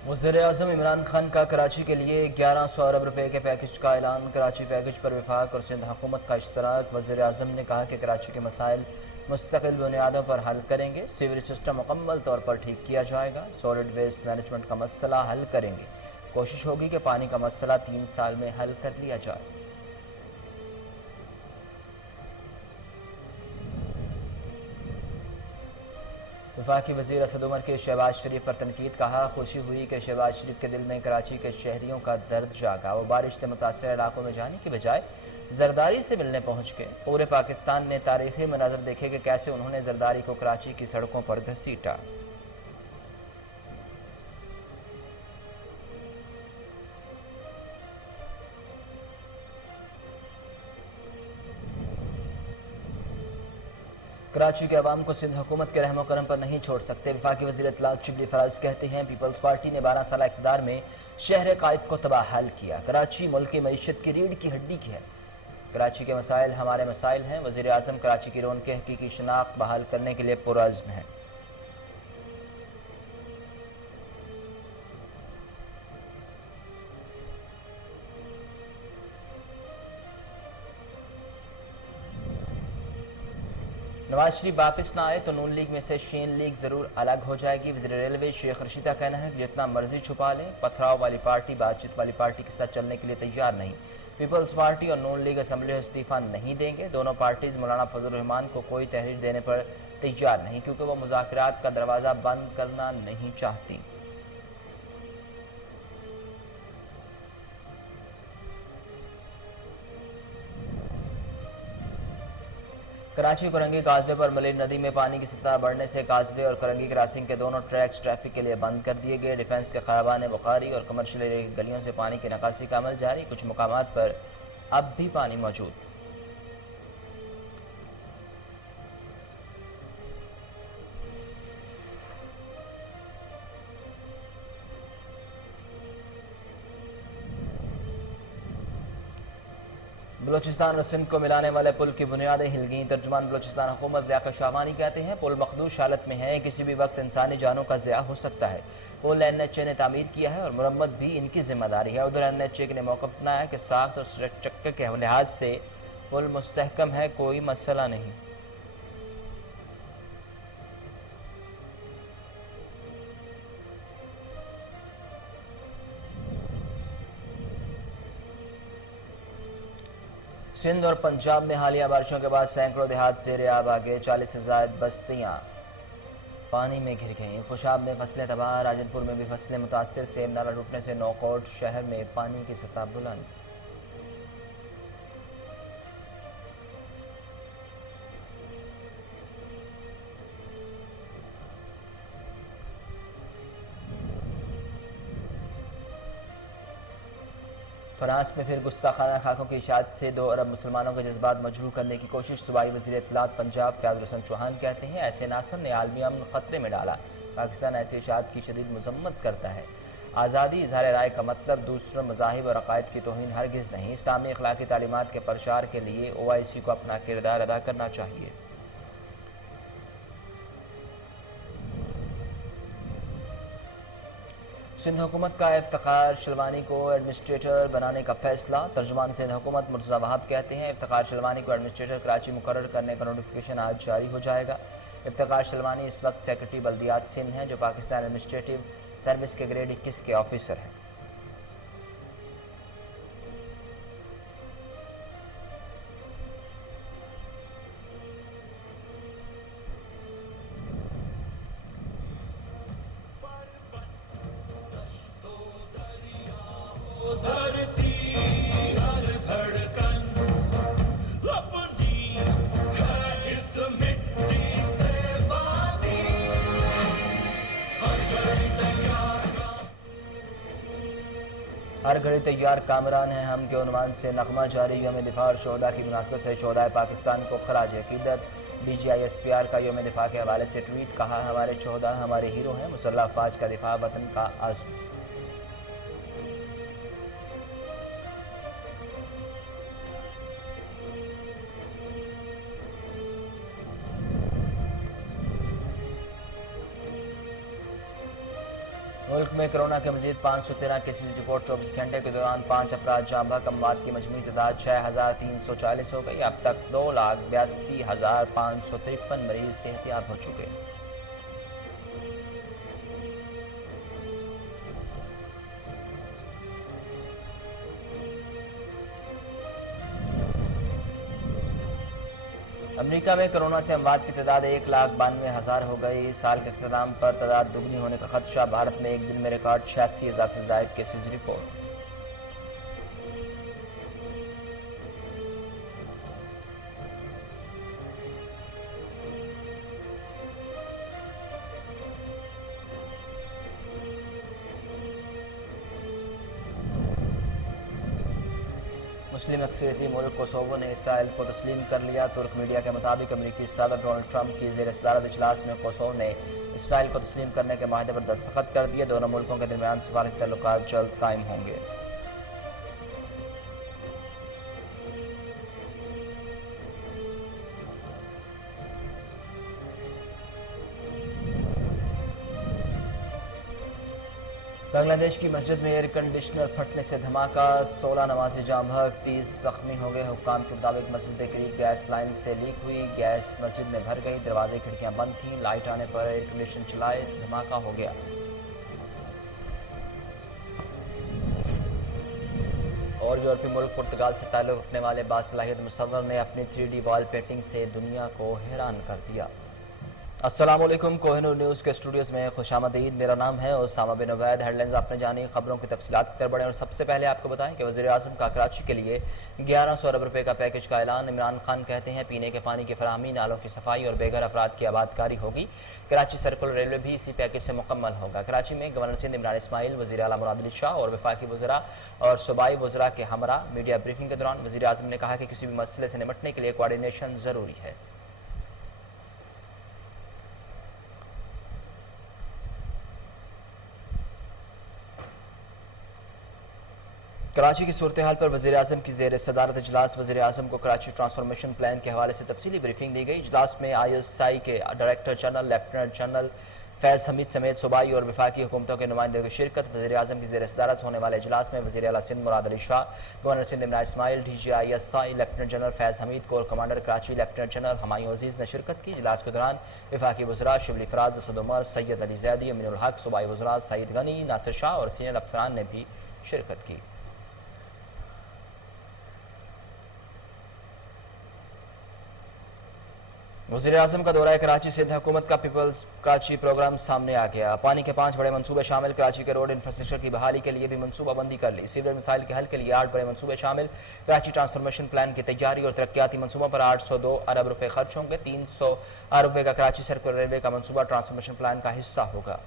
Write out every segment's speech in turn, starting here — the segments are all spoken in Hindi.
वज़ीर-ए-आज़म इमरान खान का कराची के लिए 1100 अरब रुपए के पैकेज का ऐलान। कराची पैकेज पर वफाक और सिंध हुकूमत का इश्तराक। वज़ीर-ए-आज़म ने कहा कि कराची के मसाइल मुस्तकिल बुनियादों पर हल करेंगे। सीवरेज सिस्टम मुकम्मल तौर पर ठीक किया जाएगा। सॉलिड वेस्ट मैनेजमेंट का मसला हल करेंगे। कोशिश होगी कि पानी का मसला 3 साल में हल कर लिया जाए। वफाकी वज़ीर असद उमर के शहबाज शरीफ पर तनकीद। कहा, खुशी हुई कि शहबाज शरीफ के दिल में कराची के शहरियों का दर्द जागा। वो बारिश से मुतासर इलाकों में जाने की बजाय जरदारी से मिलने पहुंच गए। पूरे पाकिस्तान ने तारीखी मनाजर देखे कि कैसे उन्होंने जरदारी को कराची की सड़कों पर घसीटा। कराची के अवाम को सिंध हुकूमत के रहमो करम पर नहीं छोड़ सकते। वफाकी वज़ीर इत्तलात शिबली फराज कहते हैं, पीपल्स पार्टी ने 12 साल इक़्तिदार में शहर कायद को तबाह किया। कराची मुल्क की मईशत की रीढ़ की हड्डी की है। कराची के मसाइल हमारे मसाइल हैं। वज़ीर-ए-आज़म कराची की रौनक हकीकी शनाख्त बहाल करने के लिए पुरअज़्म हैं। नवाज शरीफ वापस ना आए तो नून लीग में से शीन लीग जरूर अलग हो जाएगी। वज़ीर रेलवे शेख रशीद का कहना है कि जितना मर्जी छुपा लें, पथराव वाली पार्टी बातचीत वाली पार्टी के साथ चलने के लिए तैयार नहीं। पीपल्स पार्टी और नून लीग असम्बली से इस्तीफा नहीं देंगे। दोनों पार्टीज मौलाना फजल रहमान को कोई तहरीर देने पर तैयार नहीं, क्योंकि वो मुज़ाकरात का दरवाज़ा बंद करना नहीं चाहती। कराची करंगी काजवे पर मलिन नदी में पानी की सतह बढ़ने से काजवे और करंगी क्रॉसिंग के दोनों ट्रैक्स ट्रैफिक के लिए बंद कर दिए गए। डिफेंस के खयाबान बुखारी और कमर्शियल एरिया की गलियों से पानी की निकासी का अमल जारी। कुछ मुकामात पर अब भी पानी मौजूद। बलोचिस्तान और सिंध को मिलाने वाले पुल की बुनियादें हिल गई। तर्जुमान बलोचिस्तान हुकूमत लियाकत शाहवानी कहते हैं, पुल मखदूश हालत में है, किसी भी वक्त इंसानी जानों का ज़िया हो सकता है। पुल NHA ने तामीर किया है और मुरम्मत भी इनकी जिम्मेदारी है। उधर NHA ने मौक़िफ़ अपनाया कि साख्त और स्ट्रक्चर के लिहाज से पुल मुस्तहकम है, कोई मसला नहीं। सिंध और पंजाब में हालिया बारिशों के बाद सैकड़ों देहात ज़ेर आब आ गए। 40 से ज़ायद बस्तियां पानी में घिर गईं। खुशाब में फसलें तबाह। राजनपुर में भी फसलें मुतासर। सेब नाला टूटने से नौकोट शहर में पानी की सतह बुलंद। फ्रांस में फिर गुस्ताखाना खाकों की इशाअत से 2 अरब मुसलमानों के जज्बात मजरूह करने की कोशिश। सूबाई वज़ीर इत्तलात पंजाब फ़याज़ हुसैन चौहान कहते हैं, ऐसे नासर ने आलमी अमन खतरे में डाला। पाकिस्तान ऐसी इशाअत की शदीद मजम्मत करता है। आज़ादी इज़हार राय का मतलब दूसरे मज़ाहिब और अक़ायद की तौहीन हरगिज़ नहीं। इस्लामी अखलाकी तालीमात के प्रचार के लिए OIC को अपना किरदार अदा करना चाहिए। सिंध हुकूमत का इफ्तिखार शलवानी को एडमिनिस्ट्रेटर बनाने का फैसला। तर्जुमान सिंध हुकूमत मुर्तज़ा वहाब कहते हैं, इफ्तिखार शलवानी को एडमिनिस्ट्रेटर कराची मुकर्रर करने का नोटिफिकेशन आज जारी हो जाएगा। इफ्तिखार शलवानी इस वक्त सेक्रेटरी बल्दियात सिंध हैं, जो पाकिस्तान एडमिनिस्ट्रेटिव सर्विस के ग्रेड 21 के ऑफिसर हैं। हर घड़ी तैयार कामरान हैं हम के उन्वान से नगमा जारी। यौम दिफा और शोहदा की मुनासबत से शोहदाए पाकिस्तान को खराज अकीदत। DGI SPR का यौम दिफा के हवाले से ट्वीट। कहा, हमारे शोहदा हमारे हीरो हैं, मुसल्लह अफवाज का दिफा वतन का आज़म। मुल्क में कोरोना के मजीद 513 केसेज रिपोर्ट। 24 घंटे के दौरान 5 अफराद जाँ बहक। अमवात की मजमूई तादाद 6340 हो गई। अब तक 2,82,553 मरीज सेहतियाब हो चुके। अमेरिका में कोरोना से अमवात की तादाद 1,92,000 हो गई। साल के अख्ताम पर तादाद दुगनी होने का खदशा। भारत में एक दिन में रिकॉर्ड 86,000 से ज्यादा केसेज रिपोर्ट। मुस्लिम अक्सरियती मुल्क कोसोवो ने इसराइल को तस्लीम कर लिया। तुर्क मीडिया के मुताबिक अमरीकी सदर डोनाल्ड ट्रंप की ज़ेर सदारत इजलास में कोसोवो ने इसराइल को तस्लीम करने के माहदे पर दस्तखत कर दिए। दोनों मुल्कों के दरमियान सफारती ताल्लुकात जल्द कायम होंगे। बांग्लादेश की मस्जिद में एयर कंडीशनर फटने से धमाका। 16 नमाजी जाँ बहक, 30 जख्मी हो गए। हुक्काम के मुताबिक मस्जिद के करीब गैस लाइन से लीक हुई। गैस मस्जिद में भर गई। दरवाजे खिड़कियां बंद थीं। लाइट आने पर एयर कंडीशनर चलाए, धमाका हो गया। और यूरोपीय मुल्क पुर्तगाल से ताल्लुक़ रखने वाले बासलाहियत मुसव्वर ने अपनी 3D वॉल पेंटिंग से दुनिया को हैरान कर दिया। अस्सलाम वालेकुम, कोहिनूर न्यूज़ के स्टूडियोज़ में खुशामदीद। मेरा नाम है उसामा बिन उबैद। हेडलाइंस आपने जानी, खबरों की तफसीलात कर बढ़े। और सबसे पहले आपको बताएं कि वज़ीर आज़म का कराची के लिए 1100 अरब रुपये का पैकेज का ऐलान। इमरान खान कहते हैं पीने के पानी की फराहमी, नालों की सफाई और बेघर अफराद की आबादकारी होगी। कराची सर्कुलर रेलवे भी इसी पैकेज से मुकम्मल होगा। कराची में गवर्नर सिंध इमरान इस्माइल, वज़ीर आला मुराद अली शाह और वफाकी वज़रा और सूबाई वज़रा के हमरा मीडिया ब्रीफिंग के दौरान वज़ीर आज़म ने कहा कि किसी भी मसले से निपटने के लिए कोऑर्डिनेशन ज़रूरी है। कराची की सूरत हाल पर वज़ीर आज़म की ज़ेर सदारत इजलास। वज़ीर आज़म को कराची ट्रांसफॉर्मेशन प्लान के हवाले से तफसीली ब्रीफिंग दी गई। इजलास में ISI के director general, lieutenant general Faiz Hamid समेत सूबाई और वफाकी हुकूमतों के नुमाइंदों की शिरकत। वज़ीर आज़म की ज़ेर सदारत होने वाले इजलास में वज़ीर आला Sindh Murad Ali Shah, governor Sindh Imran Ismail, DG ISI, lieutenant general Faiz Hameed, corps commander Karachi lieutenant general Humayun Aziz ने शिरकत की। इजलास के दौरान वफाकी वज़रा शिबली फराज, असद उमर, सैयद अली ज़ैदी, अमीनुल हक, सूबाई वज़रा सईद गनी, नासिर शाह और सीनियर अफसरान ने भी शिरकत की। वज़ीर आज़म का दौरा कराची। सिंध हुकूमत का पीपल्स कराची प्रोग्राम सामने आ गया। पानी के 5 बड़े मनसूबे शामिल। कराची के रोड इंफ्रास्ट्रक्चर की बहाली के लिए भी मनसूबाबंदी कर ली। सीवरेज मसाइल के हल के लिए 8 बड़े मनसूबे शामिल। कराची ट्रांसफॉर्मेशन प्लान की तैयारी और तरक्याती मनसूबों पर 802 अरब रुपये खर्च होंगे। 300 अरब रुपये का कराची सर्कुलर रेलवे का मनसूबा ट्रांसफॉर्मेशन प्लान का हिस्सा होगा।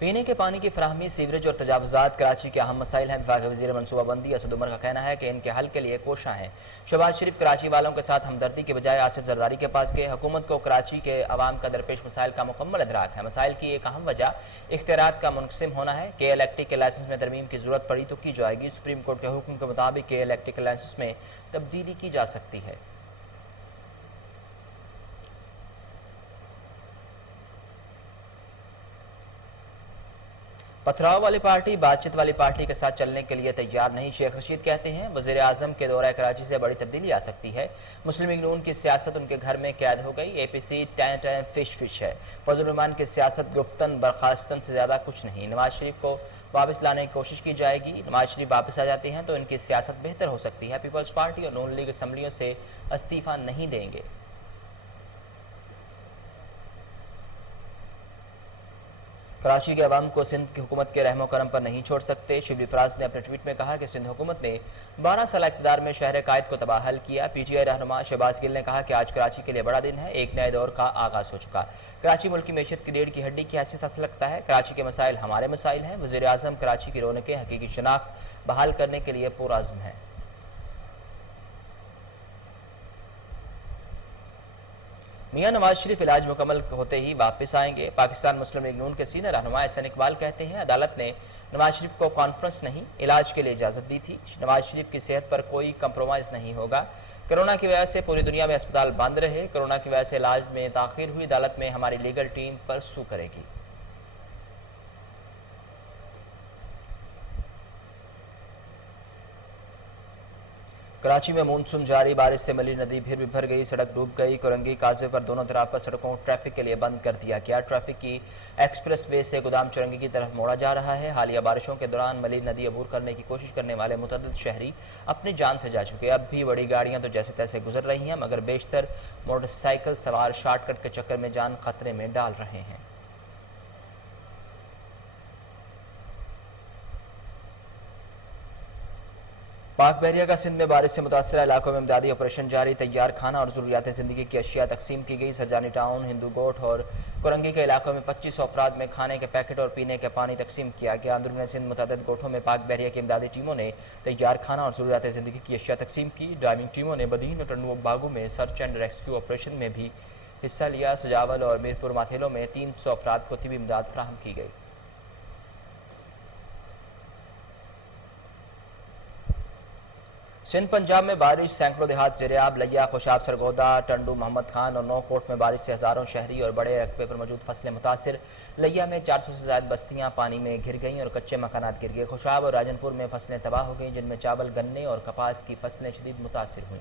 पीने के पानी की फराहमी, सीवरेज और तजावुजात कराची के अहम मसाइल हैं। वफाकी वज़ीर मनसूबाबंदी असद उमर का कहना है कि इनके हल के लिए कोशां हैं। शहबाज शरीफ कराची वालों के साथ हमदर्दी के बजाय आसिफ जरदारी के पास गए। हुकूमत को कराची के अवाम का दरपेश मसाइल का मुकम्मल इदराक है। मसाइल की एक अहम वजह इख्तियारात का मुनक़सिम होना है। KL के लाइसेंस में तरमीम की जरूरत पड़ी तो की जाएगी। सुप्रीम कोर्ट के हुक्म के मुताबिक KL के लाइसेंस में तब्दीली की जा सकती है। पथराव वाली पार्टी बातचीत वाली पार्टी के साथ चलने के लिए तैयार नहीं। शेख रशीद कहते हैं वज़ीर आज़म के दौरा कराची से बड़ी तब्दीली आ सकती है। मुस्लिम लीग नून की सियासत उनके घर में कैद हो गई। APC tan tan fish fish है। फजल रहमान की सियासत गुफ्तन बर्खास्तन से ज़्यादा कुछ नहीं। नवाज शरीफ को वापस लाने की कोशिश की जाएगी। नवाज शरीफ वापस आ जाते हैं तो इनकी सियासत बेहतर हो सकती है। पीपल्स पार्टी और नून लीग असम्बलियों से इस्तीफ़ा नहीं देंगे। कराची के अवाम को सिंध की हुकूमत के रहमो करम पर नहीं छोड़ सकते। शिबली फराज ने अपने ट्वीट में कहा कि सिंध हुकूमत ने 12 साल इक़्तिदार में शहर कायद को तबाहल किया। PTI रहनुमा शहबाज गिल ने कहा कि आज कराची के लिए बड़ा दिन है, एक नए दौर का आगाज हो चुका। कराची मुल्क की मैशत की रीढ़ की हड्डी की हैसियत हासिल रखता है। कराची के मसाइल हमारे मसाइल हैं। वज़ीर आज़म कराची की रौनकें, हकीकी शनाख्त बहाल करने के लिए पुरअज़्म है। मियां नवाज शरीफ इलाज मुकम्मल होते ही वापस आएंगे। पाकिस्तान मुस्लिम लीग नून के सीनियर रहनुमा एहसन इकबाल कहते हैं अदालत ने नवाज शरीफ को कॉन्फ्रेंस नहीं, इलाज के लिए इजाज़त दी थी। नवाज शरीफ की सेहत पर कोई कंप्रोमाइज़ नहीं होगा। कोरोना की वजह से पूरी दुनिया में अस्पताल बंद रहे, कोरोना की वजह से इलाज में ताख़ीर हुई, अदालत में हमारी लीगल टीम पर सू करेगी। कराची में मानसून जारी, बारिश से मली नदी फिर भी भर गई, सड़क डूब गई। कोरंगी काजवे पर दोनों तरफ पर सड़कों ट्रैफिक के लिए बंद कर दिया गया। ट्रैफिक की एक्सप्रेस वे से गोदाम चुरंगी की तरफ मोड़ा जा रहा है। हालिया बारिशों के दौरान मली नदी अबूर करने की कोशिश करने वाले मुतअद्दिद शहरी अपनी जान से जा चुके। अब भी बड़ी गाड़ियां तो जैसे तैसे गुजर रही हैं, मगर बेशतर मोटरसाइकिल सवार शॉर्टकट के चक्कर में जान खतरे में डाल रहे हैं। पाक बहरिया का सिंध में बारिश से मुतासर इलाकों में इमदादी ऑपरेशन जारी। तैयार खाना और ज़रूरियात ज़िंदगी की अशिया तकसीम की गई। सरजानी टाउन, हिंदू गोट और कोरंगी के इलाकों में 25 अफराद में खाने के पैकेट और पीने के पानी तकसीम किया गया। अंदरून सिंध मुतअद्दिद गोठों में पाक बहरिया की इमदादी टीमों ने तैयार खाना और ज़रूरियात ज़िंदगी की अशिया तकसीम की। ड्राइविंग टीमों ने बदीन और टंडुआ बागों में सर्च एंड रेस्क्यू ऑपरेशन में भी हिस्सा लिया। सजावल और मीरपुर माथेलों में 300 अफराद को तिबी इमदाद फ्राहम की गई। सिंध पंजाब में बारिश, सैकड़ों देहात ज़ेर-ए-आब। लिया, खुशाब, सरगोदा, टंडू, मोहम्मद खान और नौकोट में बारिश से हज़ारों शहरी और बड़े रकबे पर मौजूद फसलें मुतासिर। लिया में 400 से ज़्यादा बस्तियां पानी में घिर गईं और कच्चे मकानात गिर गए। खुशाब और राजनपुर में फसलें तबाह हो गईं, जिनमें चावल, गन्ने और कपास की फसलें शदीद मुतासिर हुईं।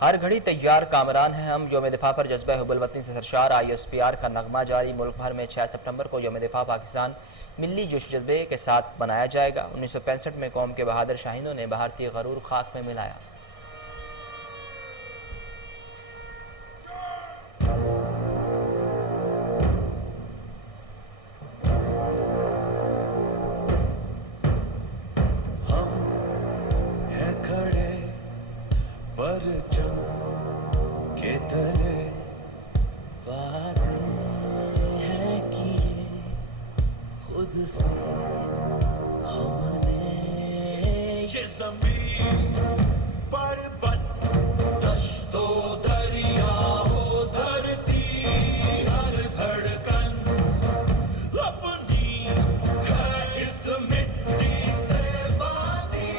हर घड़ी तैयार कामरान हैं हम, यौम दिफा पर जज्बा हुब्बुल वतनी से सरशार। ISPR का नगमा जारी। मुल्क भर में 6 सितंबर को यौम दिफा पाकिस्तान मिली जोश जज्बे के साथ मनाया जाएगा। 1965 में कौम के बहादुर शाहीनों ने भारतीय गरूर खाक में मिलाया। के तले वादे हैं किए खुद से हमने। ये ज़मीन पर्वत दश्तो दरिया हो, धरती हर धड़कन अपनी है इस मिट्टी से बांधी।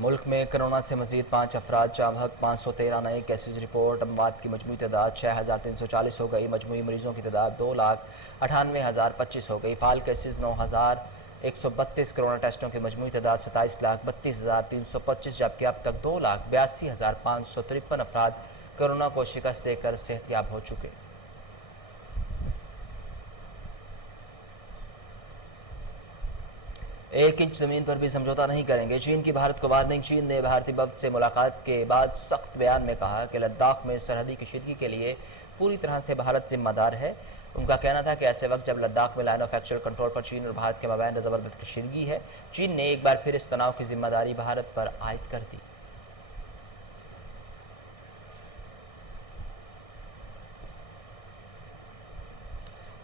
मुल्क में कोरोना से मजीद 5 अफराद जामहक। 513 नए केसेज रिपोर्ट। अमवात की मजमूई तादाद 6340 हो गई। मजमूई मरीजों की तादाद 2,98,025 हो गई। फाल केसेज 9,132। कोरोना टेस्टों की मजमूई तादाद 27,32,325, जबकि अब तक 2,82,553 अफराद कोरोना को शिकस्त देकर सेहतयाब हो चुके। एक इंच ज़मीन पर भी समझौता नहीं करेंगे, चीन की भारत को वार्निंग। चीन ने भारतीय वफद से मुलाकात के बाद सख्त बयान में कहा कि लद्दाख में सरहदी कशीदगी के लिए पूरी तरह से भारत जिम्मेदार है। उनका कहना था कि ऐसे वक्त जब लद्दाख में लाइन ऑफ एक्चुअल कंट्रोल पर चीन और भारत के मबैन ज़बरदस्त कशीदगी है, चीन ने एक बार फिर इस तनाव की जिम्मेदारी भारत पर आयद कर दी।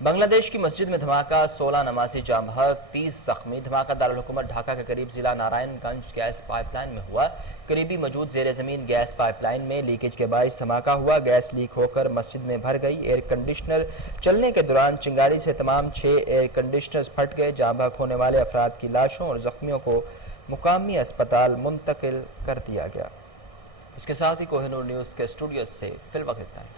बांग्लादेश की मस्जिद में धमाका, 16 नमाजी जाम बहक, 30 जख्मी। धमाका दारुल हुकूमत ढाका के करीब जिला नारायणगंज गैस पाइपलाइन में हुआ। करीबी मौजूद जेर ज़मीन गैस पाइपलाइन में लीकेज के बायस धमाका हुआ। गैस लीक होकर मस्जिद में भर गई। एयर कंडीशनर चलने के दौरान चिंगारी से तमाम 6 एयर कंडीशनर्स फट गए। जाम बहक होने वाले अफराद की लाशों और जख्मियों को मुकामी अस्पताल मुंतकिल कर दिया गया। इसके साथ ही कोहिनूर न्यूज़ के स्टूडियो से फिल वक्त इतना ही।